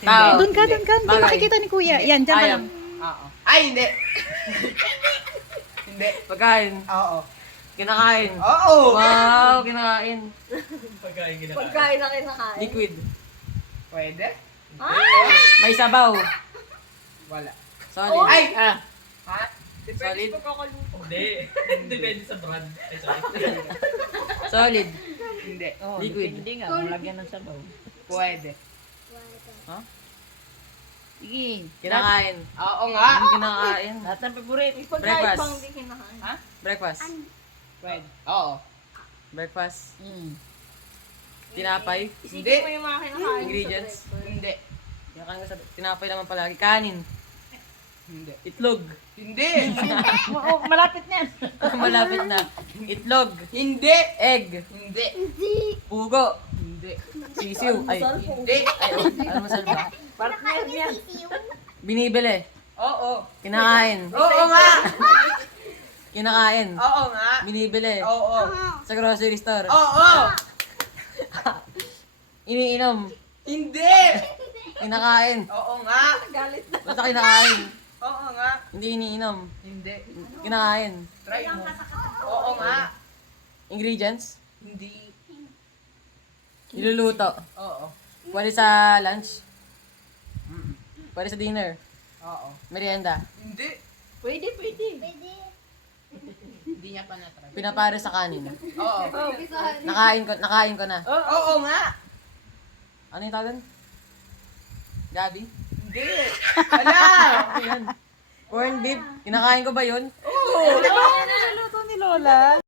Tao. Doon ka, doon ka. Hindi Bagay. makikita ni Kuya. Yan, dyan ka Ayam. lang. Oo. Ay, hindi. Hindi. Pagkain. Oo. Kinakain. Oo. Wow, kinakain. Pagkain na kinakain. Liquid. Pwede? May sabaw. Wala. Solid. Ay! Ah. Ha? Solid. Hindi. Depende sa brand. Ay, sorry. Solid. Hindi. Liquid. Hindi nga, kung lagyan ng sabaw. Pwede. Sige. Kinakain. Oo nga. Ano kinakain? Lahat ng favorite. Pagkain Breakfast. pang hindi kinakain. Ha? Breakfast. Pwede. Oo. Breakfast. Mm. Tinapay. Isipin Hindi. mo yung mga kinakain Ingredients. sa breakfast. Hindi. Kinakain ko sa tinapay naman palagi. Kanin. Hindi. Itlog. Hindi. Oh, malapit na yan. Malapit na. Itlog. Hindi. Egg. Hindi. Pugo. Hindi. Sisiw. Ay. Hindi. Ay, ano masal ba? Partner niya. Binibili. Oo. Kinakain. Oo nga. Kinakain. Oo nga. Binibili. Oo. Sa grocery store. Oo. Iniinom. Hindi. Kinakain. Oo nga. Basta kinakain. Oo nga. Hindi iniinom. Hindi. Kinakain. Try mo. Oo nga. Ingredients. Hindi. Niluluto. Oo. Pwede sa lunch. Pwede sa dinner. Oo. Merienda. Hindi. Pwede, pwede. Hindi niya pa na-try. Pinapare sa kanin. Oo. Nakain ko na. Oo nga. Ano yung tawag doon? Gabi? Hindi. Wala. Ano yan? Corned beef? Kinakain ko ba yun? Oo. Niluluto ni Lola.